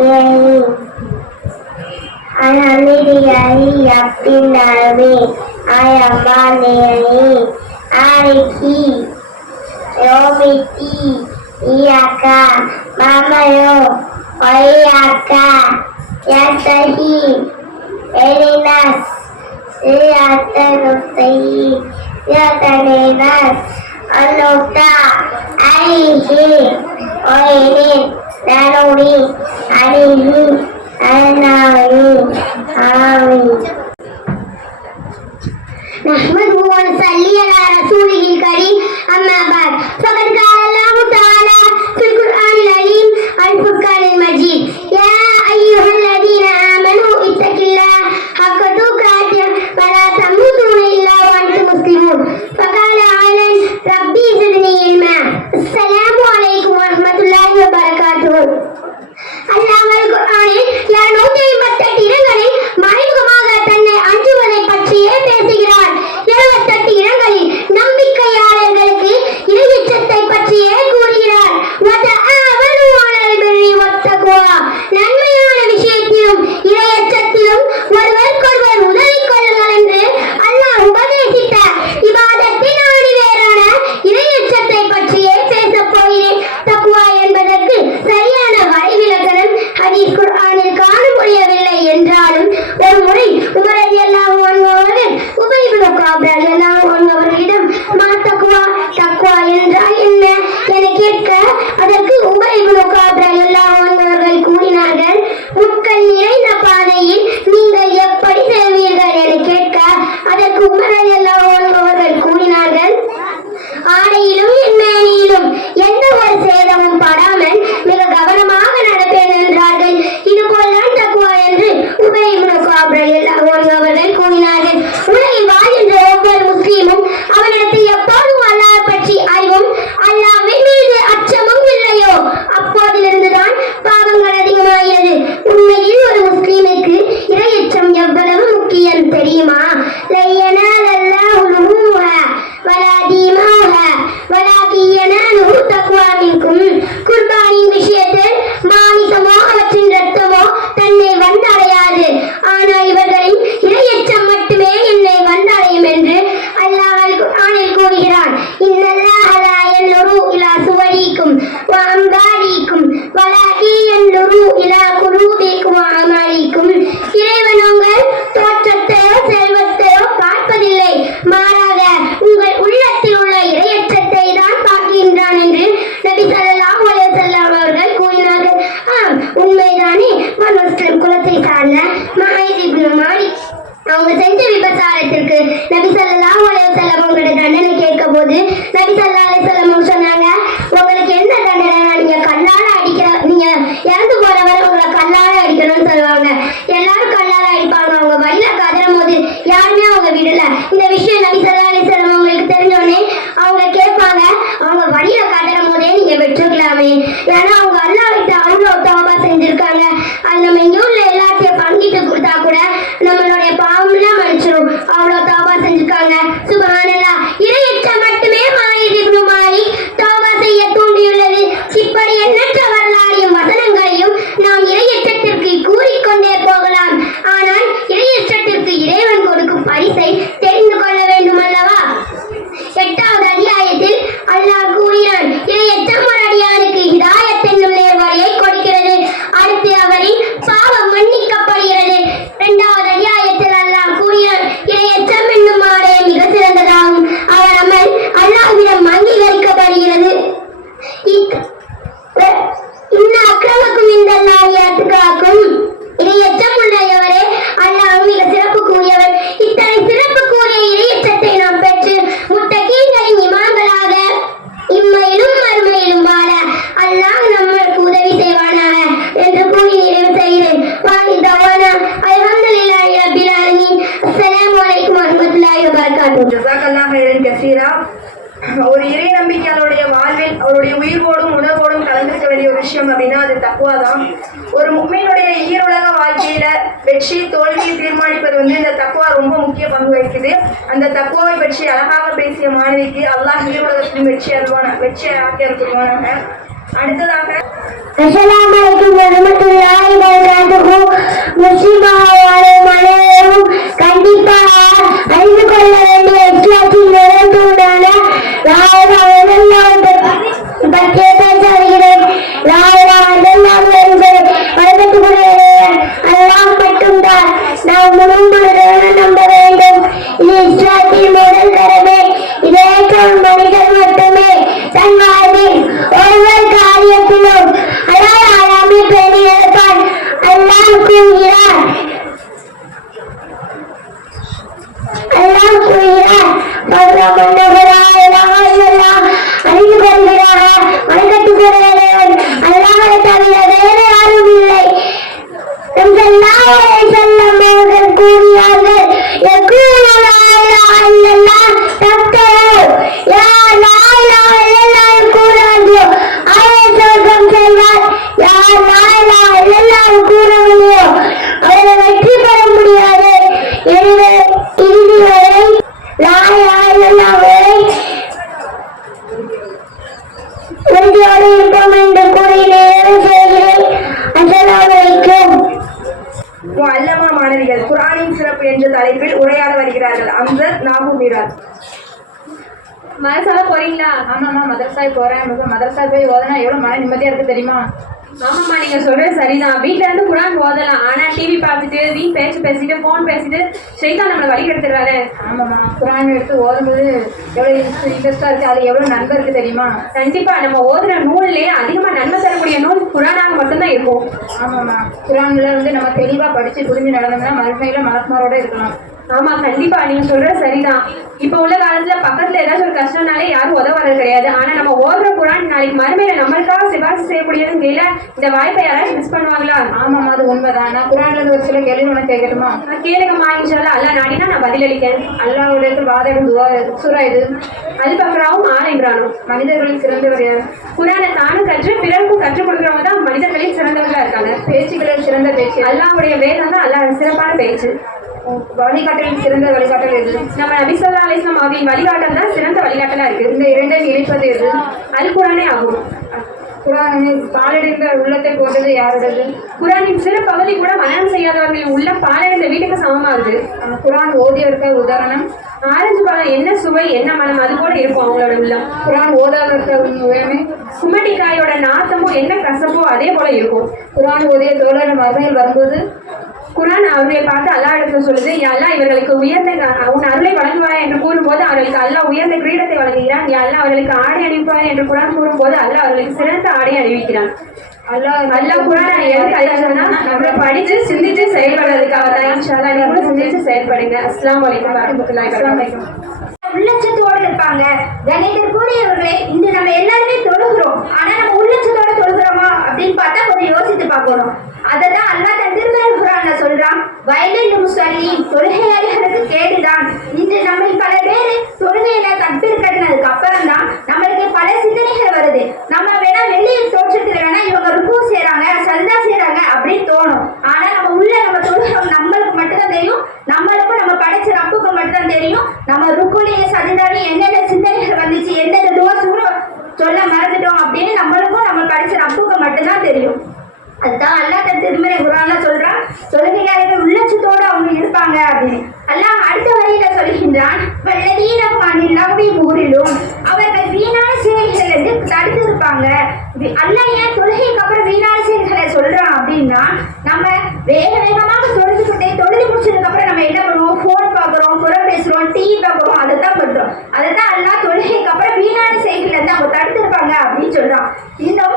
الأمياء عن أميريائي يبقي النعمي أيمانيائي عاركي يومتي إياك ماميو وإياك ينتهي إلى ناس سيئة نفسي يتنيناس أنك عليه وإليك நலோடி அறிவு அரணாயி ஆ Then I ஒரு இறை நம்பிக்கையாளருடைய வாழ்வில் அவருடைய உயிர்வோடும் உணவோடும் கலந்துருக்க வேண்டிய ஒரு விஷயம் அப்படின்னா அது தக்குவா தான் ஒரு முக்மீனுடைய ஈருலக வாழ்க்கையில வெற்றி தோல்வியை தீர்மானிப்பது வந்து இந்த தக்குவா ரொம்ப முக்கிய பங்கு வகிக்குது. அந்த தக்குவாவை பற்றி அழகாக பேசிய மாணவிக்கு அல்லாஹ் ஈருலகத்திலும் வெற்றி அருவான வெற்றி ஆக்கி அருவானாங்க அடுத்ததாக السلام عليكم ورحمة الله وبركاته مسلم ஆகிய கண்டிப்பாக அறிந்து கொள்ள அல்லமா மாணவிகள் குரானின் சிறப்பு என்ற தலைப்பில் உரையாட வருகிறார்கள். அம்சத் நாகு மீராத் மதரசால போறீங்களா? ஆமாம்மா மதரசாய் போறேன். இப்போ மதரசா போய் ஓதனா எவ்வளவு மன நிம்மதியா இருக்கு தெரியுமா? ஆமாம்மா நீங்க சொல்றது சரிதான். வீட்ல இருந்து குரான் ஓதலாம். ஆனா டிவி பார்த்துட்டு வீண் பேச்சு பேசிட்டு போன் பேசிட்டு ஷைத்தான் நம்மளை வழி கெடுத்துறாரு ஆமாம்மா குரான் எடுத்து ஓதும்போது எவ்வளவு இன்ட்ரெஸ்டா இருக்கு அது எவ்வளவு நன்மை இருக்கு தெரியுமா? கண்டிப்பா நம்ம ஓதுற நூல்லயே அதிகமா நன்மை தரக்கூடிய நூல் குரானாக மட்டும்தான் இருக்கும். ஆமாம்மா குரான்ல வந்து நம்ம தெளிவா படிச்சு புரிஞ்சு நடந்தோம்னா மறுமையில மலக்குமாரோட இருக்கலாம். ஆமா கண்டிப்பா. நீங்க சொல்றது சரிதான். இப்ப உள்ள காலத்துல பக்கத்துல ஏதாச்சும் ஒரு கஷ்டம்னாலே யாரும் உதவுறது கிடையாது. ஆனா நம்ம ஓதுற குரான் நாளைக்கு மறுமையில நம்மளுக்காக சிபாரிசு செய்யக்கூடியதுன்னு இல்ல இந்த வாய்ப்பை யாராச்சும் மிஸ் பண்ணுவாங்களா? ஆமாம்மா அது உண்மைதான். நான் குரான்ல ஒரு சில கேள்வி உனக்கு கேட்கட்டுமா? நான் கேளுங்கம்மா இன்ஷால்லா அல்லா நாடினா நான் பதிலளிக்கிறேன். அல்லாவுடைய வாதம் துவா சூரா இது. அது பக்கராவும் ஆல இம்ரானும் மனிதர்களில் சிறந்தவர் யார்? குரானை தானும் கற்று பிறருக்கும் கற்றுக் கொடுக்கிறவங்க தான் மனிதர்களில் சிறந்தவர்களா இருக்காங்க. பேச்சுகளில் சிறந்த பேச்சு. அல்லாஹ்வுடைய வேதம் தான் அல்லாஹ் சிறப்பான பேச்சு. வழிகாட்டலில் சிறந்த வழிகாட்டல் எது? நம்ம நபி சொல்லா அலிஸ்லாம் அவர்களின் வழிகாட்டல் தான் சிறந்த வழிகாட்டலா இருக்கு. இந்த இரண்டையும் இணைப்பது எது? அது குரானே ஆகும். குரானில் பாலடைந்த உள்ளத்தை போன்றது யாரோடது குரானின் சிறு பகுதி கூட மனனம் செய்யாதவர்களின் உள்ள பாலடைந்த வீட்டுக்கு சமமாகுது. குரான் ஓதியவர்கள் உதாரணம். ஆரஞ்சு பழம் என்ன சுவை என்ன மனம் அது போல இருக்கும் அவங்களோட உள்ளம் குரான் ஓதாதவர்கள் உயர்மை குமட்டிக்காயோட நாத்தமும் என்ன கசப்போ அதே போல இருக்கும். குரான் ஓதிய தோழர் மறுமையில் வரும்போது குரான் அவர்களை பார்த்து அல்லாஹ் இடத்துல சொல்லுது "யா அல்லாஹ் இவர்களுக்கு உயர்ந்த உன் அருளை வழங்குவாய் என்று கூறும்போது அவர்களுக்கு அல்லாஹ் உயர்ந்த கிரீடத்தை வழங்குகிறான். யா அல்லாஹ் அவர்களுக்கு ஆடை அணிவிப்பாய் என்று குரான் கூறும்போது அல்லாஹ் அவர்களுக்கு சிறந்த ஆடை அணிவிக்கிறான். அல்லாஹ் அல்லாஹ் குரானை எதுக்கு அழிச்சானா நம்மள படிச்சு சிந்திச்சு செயல்படுறதுக்காக தான் சிந்திச்சு செயல்படுங்க. அஸ்ஸலாமு அலைக்கும் வரஹ்மத்துல்லாஹி வபரகாத்துஹு. உள்ளச்சத்தோடு இருப்பாங்க. கணிதற்குரியவர்களே இன்று நம்ம எல்லாருமே தொழுகிறோம். ஆனா நம்ம உள்ளச்சத்தோட தொழுகிறோமா அப்படின்னு பார்த்தா கொஞ்சம் யோசித்து பார்க்கணும். அதை தான் அல்லா தன் திருமண குரான்ல சொல்றான் வயலில் முசல்லி தொழுகையாளிகளுக்கு கேடுதான். இன்று நம்ம பல பேர் தொழுகையில தக்பீர் கட்டினதுக்கு அப்புறம் தான் நம்மளுக்கு பல சிந்தனைகள் வருது. நம்ம வேணா வெளியே தோற்றத்துல வேணா இவங்க ருக்கு செய்யறாங்க சந்தா செய்யறாங்க அப்படின்னு தோணும். ஆனா நம்ம உள்ள நம்ம தொழுகை நம்மளுக்கு மட்டும்தான் தெரியும் நம்மளுக்கும் நம்ம படைச்ச ரப்புக்கு மட்டும்தான் தெரியும் நம்ம ருக்குலையே சதிதாரி என்னென்ன சிந்தனைகள் வந்துச்சு எந்தெந்த தோசைகளும் சொல்ல மறந்துட்டோம் அப்படின்னு நம்மளுக்கும் நம்ம படிச்ச ரப்புக்கு மட்டும்தான் தெரியும் அதுதான் அல்லாஹ் தன் திருமறை குரான்ல சொல்றான் தொழுகையாளர்கள் உள்ளச்சத்தோட அவங்க இருப்பாங்க அப்படின்னு அல்லாஹ் அடுத்த வரியில சொல்கின்றான் வல்லதீன மாநிலவி ஊரிலும் அவர்கள் வீணான செயல்கள் என்று தடுத்து இருப்பாங்க வி- அல்லாஹ் ஏன் தொழுகைக்கு அப்புறம் வீணான செயல்களை சொல்றான் அப்படின்னா நம்ம வேக வேகமாக தொழுதுகிட்டே தொழுது முடிச்சதுக்கு அப்புறம் நம்ம என்ன பண்ணுவோம் ஃபோன் பார்க்குறோம் புறம் பேசுறோம் டிவி பார்க்குறோம் அதை தான் பண்றோம். அதை தான் எல்லாம் தொழுகைக்கு அப்புறம் வீணான செயல்கள் இருந்து அவங்க தடுத்திருப்பாங்க அப்படின்னு சொல்றான் இன்னும்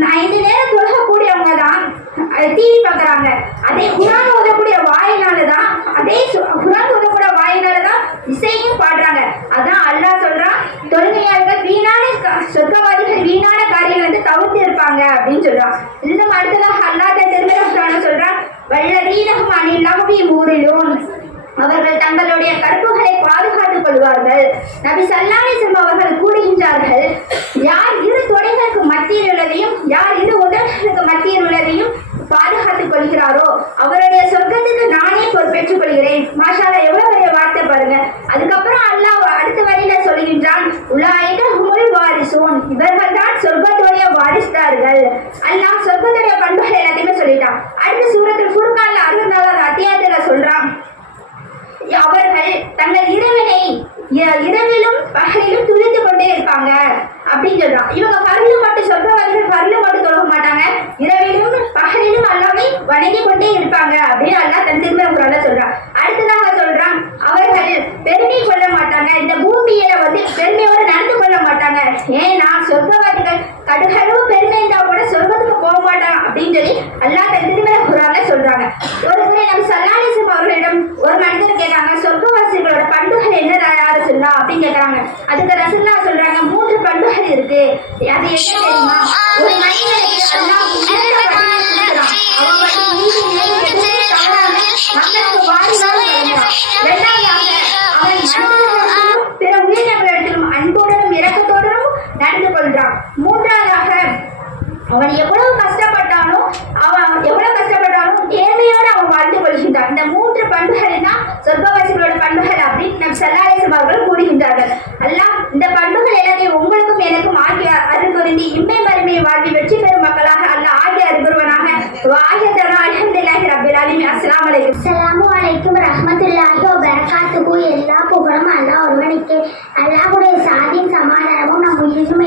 நான் ஐந்து நேரம் தொழுகக்கூடியவங்க தான் டிவி பார்க்குறாங்க. அதே குரான் ஓதக்கூடிய வாயினால தான் அதே குரான் ஓதக்கூடிய வாயினால தான் இசையும் பாடுறாங்க. அதான் அல்லாஹ் சொல்றான் தொழுகையாளர்கள் வீணான சொர்க்கவாதிகள் வீணான காரியங்கள் வந்து தவிர்த்து இருப்பாங்க அப்படின்னு சொல்றான். இன்னும் அடுத்ததாக அல்லாஹ் தன் திருமணம் சொல்றான். வல்லதீனகும் அணிலகவி ஊரிலும் அவர்கள் தங்களுடைய கற்புகளை பாதுகாத்துக் கொள்வார்கள். நபி சல்லாலிசம் அவர்கள் கூறுகின்றார்கள் இருப்பாங்க அவன் எவ்வளவு கஷ்டப்பட்டாலும் அவன் எவ்வளவு கஷ்டப்பட்டாலும் நேர்மையோடு அவன் வாழ்ந்து கொள்கின்றான். இந்த மூன்று பண்புகள் தான் சொர்க்கவாசிகளோட பண்புகள் அப்படின்னு நம் சல்லாலேசம் அவர்கள் கூறுகின்றார்கள். அல்லாஹ் இந்த பண்புகள் எல்லாத்தையும் உங்களுக்கும் எனக்கும் ஆகிய அருள் புரிந்து இம்மை மறுமை வாழ்வி வெற்றி பெறும் மக்களாக அல்லாஹ் ஆகிய அருள்புருவனாக ஆகியதனா அலமதுல்லாஹி ரபில் அலிமி அஸ்லாம் அலைக்கும். அஸ்ஸலாமு அலைக்கும் ரஹமத்துல்லாஹி வபரகாத்துஹு. எல்லா புகழும் அல்லாஹ் ஒருவனுக்கு. அல்லாஹுடைய சாதியும் சமாதானமும் நம் உயிரினும்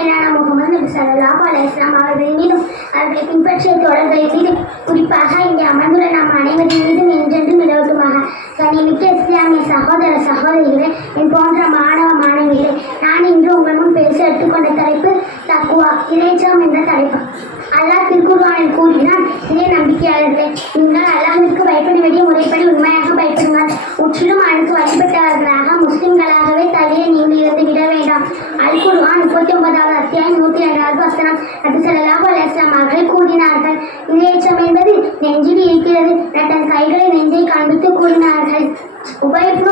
முகமது நபி அவர்கள் மீதும் அவர்களை பின்பற்றிய தோழர்களின் மீதும் குறிப்பாக இங்கே அமர்ந்துள்ள நாம் அனைவரின் மீதும் என்றென்றும் நிலவட்டுமாக கண்ணிமிக்க இஸ்லாமிய சகோதர சகோதரிகளே என் போன்ற மாணவ மாணவிகளே நான் இன்று உங்கள் முன் பேச எடுத்துக்கொண்ட தலைப்பு தக்குவா இறைச்சம் என்ற தலைப்பு. அல்லாஹ் திருக்குர்வானில் கூறினான் இதே நம்பிக்கையாளர்களே நீங்கள் அல்லாஹிற்கு பயப்பட வேண்டிய முறைப்படி உண்மையாக பயப்படுங்கள். முற்றிலும் அனைத்து வழிபட்டவர்களாக முஸ்லிம்களாகவே தவிர நீங்கள் இருந்து விட வேண்டாம். அல் குர்ஆன் முப்பத்தி ஒன்பதாவது அத்தியாயம் நூற்றி இரண்டாவது வசனம். நபி ஸல்லல்லாஹு அலிஸ்லாம் அவர்கள் கூறினார்கள். இறைச்சம் என்பது நெஞ்சில் இருக்கிறது. நான் தன் கைகளை நெஞ்சை காண்பித்து கூறினார்கள். உபயப்னு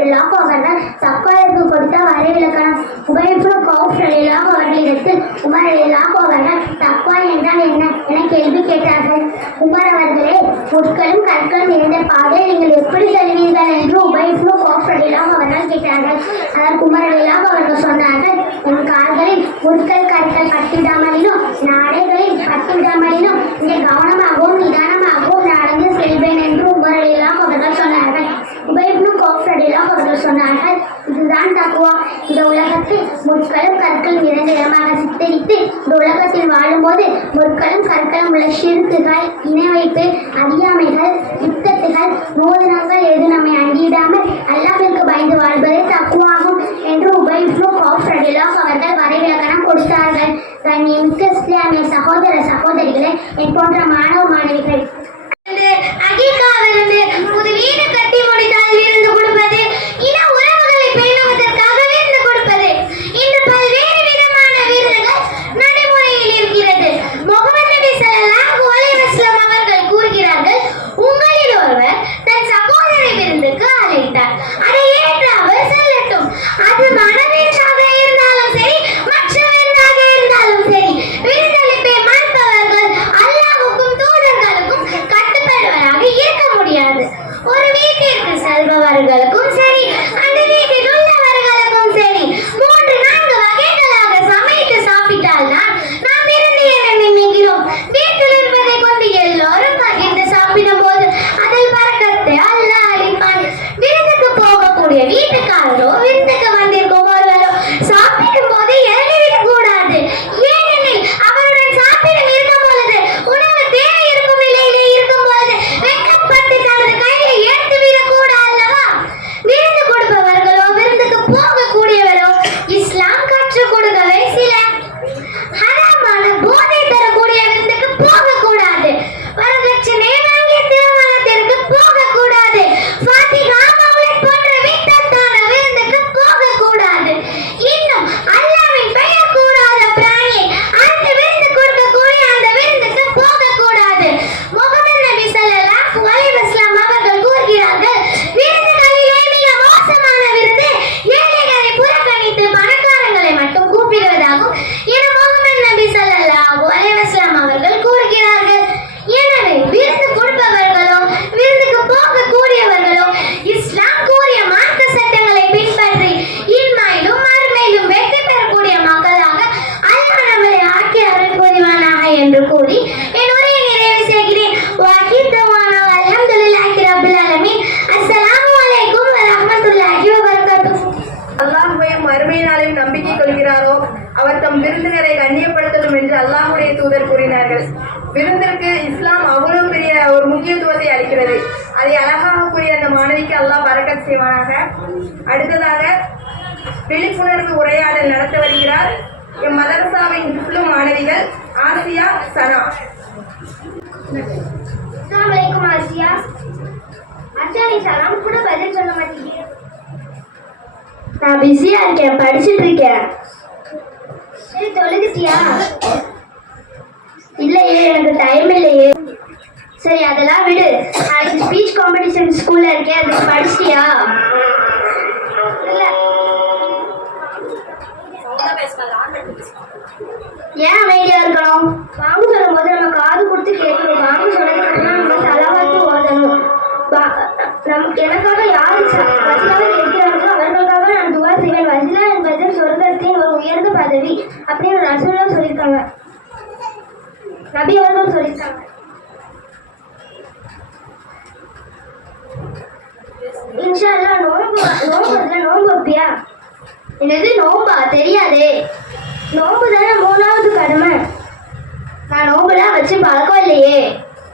இல்லாம அவர்கள் தக்காருக்கு கொடுத்த வரைவிலக்கணம் உபயப்னு கௌஃபரில்லாஹ் எடுத்து உமர் அலில்லாஹ் அவர்கள் தக்வா என்றால் என்ன என கேள்வி கேட்டார்கள். உமர் அவர்களே முட்களும் கற்களும் இருந்த பாதை நீங்கள் எப்படி செல்வீர்கள் என்று உபயப்னு கௌஃபரில்லாஹ் அவர்கள் கேட்டார்கள். அதற்கு உமர் அலில்லாஹ் அவர்கள் சொன்னார்கள் என் கால்களில் முட்கள் கற்கள் பட்டிடாமலிலும் நாடைகளில் பட்டிடாமலிலும் இங்கே கவனமாகவும் நிதானமாகவும் நடந்து செல்வேன் என்று உமர் அலில்லாஹ் அவர்கள் சொன்னார்கள் உபயப்னு கோஃப்ரடிலாம் அவர்கள் சொன்னார்கள் இதுதான் தக்குவா இந்த உலகத்தில் முற்களும் கற்களும் இரண்டு இடமாக சித்தரித்து இந்த உலகத்தில் வாழும்போது முற்களும் கற்களும் உள்ள சிறுக்குகள் இணைவைப்பு அறியாமைகள் யுத்தத்துகள் மோதனங்கள் எது நம்மை அண்டியிடாமல் அல்லாஹ்விற்கு பயந்து வாழ்வதே தக்குவாகும் என்று உபயப்னு காஃப்ரடிலாக் அவர்கள் வரைவிலக்கணம் கொடுத்தார்கள். கண்ணியமிக்க இஸ்லாமிய சகோதர சகோதரிகளை என் போன்ற மாணவ மாணவிகள். அகிகாவிலிருந்து புது வீடு விழிப்புணர்வு உரையாடல் நடத்த வருகிறார் எம் மதரசாவின் முஸ்லிம் மாணவிகள் ஆசியா சனா. அலைக்கும் ஆசியா. நீ சலாம் கூட பதில் சொல்ல மாட்டீங்க நான் பிஸியா இருக்கேன் படிச்சிட்டு இருக்கேன். சரி தொழுதுட்டியா? இல்லையே எனக்கு டைம் இல்லையே. சரி அதெல்லாம் விடு. நாளைக்கு ஸ்பீச் காம்படிஷன் ஸ்கூல்ல இருக்கேன் அதுக்கு படிச்சிட்டியா? இல்ல. ஏன் அமைதியா இருக்கணும்? பாம்பு சொல்லும் போது நம்ம காது கொடுத்து கேட்கணும். பாம்பு சொன்னதுக்கு அப்புறம் நம்ம தலவாத்து ஓதணும். வா- நமக்கு எனக்காக யாரு ச- வசிலாவை கேட்கிறார்களோ அவர்களுக்காக நான் துவா செய்வேன். வசிலா என்பது சொர்க்கத்தின் ஒரு உயர்ந்த பதவி அப்படின்னு ரசூலா சொல்லியிருக்காங்க. நபி அவர்கள் சொல்லியிருக்காங்க. இன்ஷா அல்லா நோன்பு நோன்பு நோன்பு வைப்பியா? என்னது நோம்பா தெரியாதே நோம்பு தானே மூணாவது கடமை நான் நோம்புலாம் வச்சு பழக்கம் இல்லையே.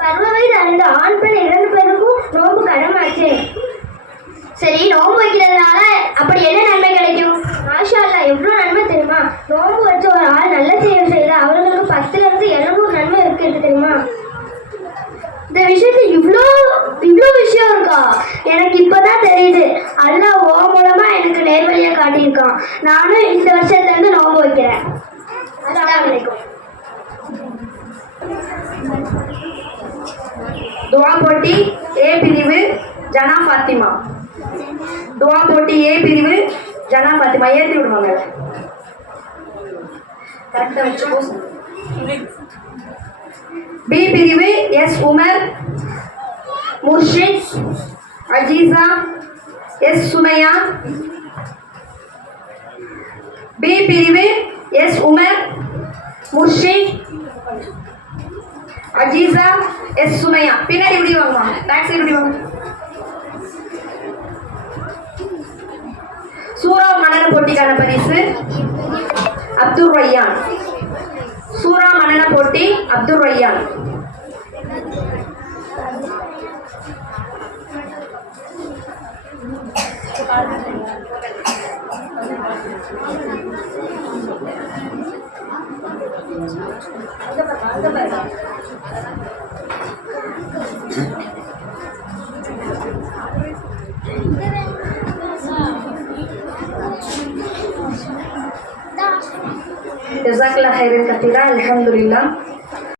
பருவ வயது அடைந்த ஆண் பெண் இரண்டு பேருக்கும் நோம்பு கடமாச்சு சரி நோம்பு வைக்கிறதுனால அப்படி என்ன நன்மை கிடைக்கும்? மாஷா எவ்வளோ நன்மை தெரியுமா? நோம்பு வச்ச ஒரு ஆள் நல்ல செயல் செய்த அவர்களுக்கு பத்துல இருந்து எழுநூறு நன்மை இருக்கு தெரியுமா? இந்த விஷயத்துல இவ்வளோ இவ்வளோ விஷயம் இருக்கா? எனக்கு இப்போதான் தெரியுது. அல்லா ஓ மூலமா எனக்கு நேர்வழியை காட்டியிருக்கான். நானும் இந்த வருஷத்துல இருந்து நோம்பு வைக்கிறேன். அஸ்ஸலாமு துவா போட்டி ஏ பிரிவு ஜனா ஃபாத்திமா. துவா போட்டி ஏ பிரிவு ஜனா ஃபாத்திமா. ஏற்றி விடுவாங்க. கரெக்டாக வச்சுக்கோ. பி பிரிவு S Umar Murshid Aziza S Sumaiya. B பிரிவு எஸ் உமர் முர்ஷித் அஜீசா எஸ் சுமையா. பின்னாடி இப்படி வாங்கம்மா டாக்ஸி இப்படி வாங்க சூரா மன்னன போட்டிக்கான பரிசு அப்துல் ரையான். சூரா மன்னன போட்டி அப்துல் جزاك الله خير كثيرا الحمد لله.